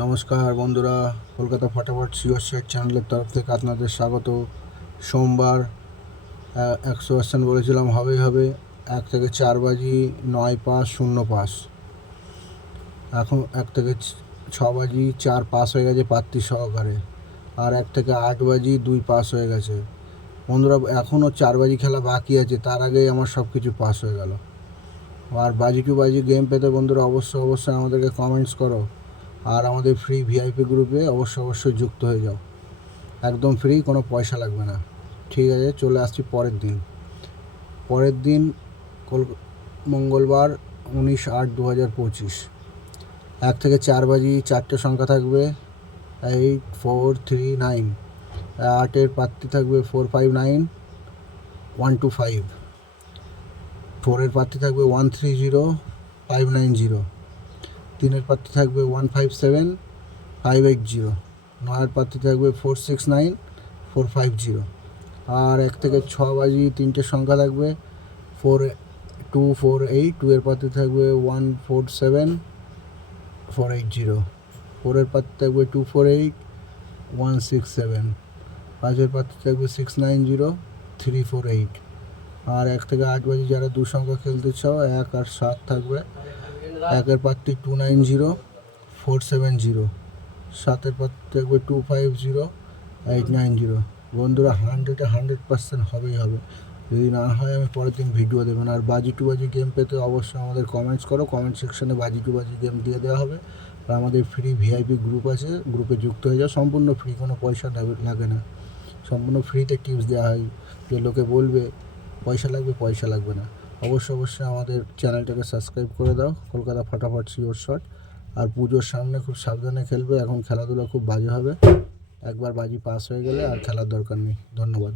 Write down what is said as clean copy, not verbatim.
নমস্কার বন্ধুরা, কলকাতা ফটাফট শিওর সেট চ্যানেলের তরফ থেকে আপনাদের স্বাগত। সোমবার 100% বলেছিলাম হবেই হবে। 1 থেকে 4 বাজি 9 পাস 0 পাস। এখন 1 থেকে 6 বাজি 4 পাস হয়ে গেছে প্রার্থী সহকারে, আর 1 থেকে 8 বাজি 2 পাস হয়ে গেছে। বন্ধুরা, এখনও 4 বাজি খেলা বাকি আছে, তার আগেই আমার সব কিছু পাস হয়ে গেল। আর বাজি টু বাজি গেম পেতে বন্ধুরা অবশ্যই আমাদেরকে কমেন্টস করো, আর আমাদের ফ্রি ভিআইপি গ্রুপে অবশ্যই যুক্ত হয়ে যাও। একদম ফ্রি, কোনো পয়সা লাগবে না। ঠিক আছে, চলে আসছি পরের দিন মঙ্গলবার 19/8/2025। 1 থেকে 4 বাজি 4টে সংখ্যা থাকবে 8, 4, 3, 9। 8-এর প্রার্থী থাকবে 459-125। 4-এর প্রার্থী থাকবে 130-590। 3-এর প্রার্থী থাকবে 157-580। 9-এর প্রার্থী থাকবে 469-450। আর 1 থেকে 6 বাজি 3টে সংখ্যা থাকবে 4248। 2-এর প্রার্থী থাকবে 147-480। 4-এর প্রার্থী থাকবে 248-167। 5-এর প্রার্থী থাকবে 690-348। আর 1 থেকে 8 বাজি যারা 2 সংখ্যা খেলতে চাও, 1 আর 7 থাকবে। 1-এর প্রার্থী 290-470। 7-এর প্রার্থী থাকবে 250-890। বন্ধুরা, 100% হবেই হবে। যদি না হয় আমি পরের দিন ভিডিও দেবেন। আর বাজি টু বাজি গেম পেতে অবশ্যই আমাদের কমেন্টস করো, কমেন্ট সেকশনে বাজি টু বাজি গেম দিয়ে দেওয়া হবে। আর আমাদের ফ্রি ভিআইপি গ্রুপ আছে, গ্রুপে যুক্ত হয়ে যাও। সম্পূর্ণ ফ্রি, কোনো পয়সা লাগে না। সম্পূর্ণ ফ্রিতে টিপস দেওয়া হয়। যে লোকে বলবে পয়সা লাগবে না। অবশ্যই আমাদের চ্যানেলটাকে সাবস্ক্রাইব করে দাও, কলকাতা ফটাফট শিওর শট। আর পুজোর সামনে খুব সাবধানে খেলবে, এখন খেলাধুলা খুব বাজে হবে। একবার বাজি পাস হয়ে গেলে আর খেলার দরকার নেই। ধন্যবাদ।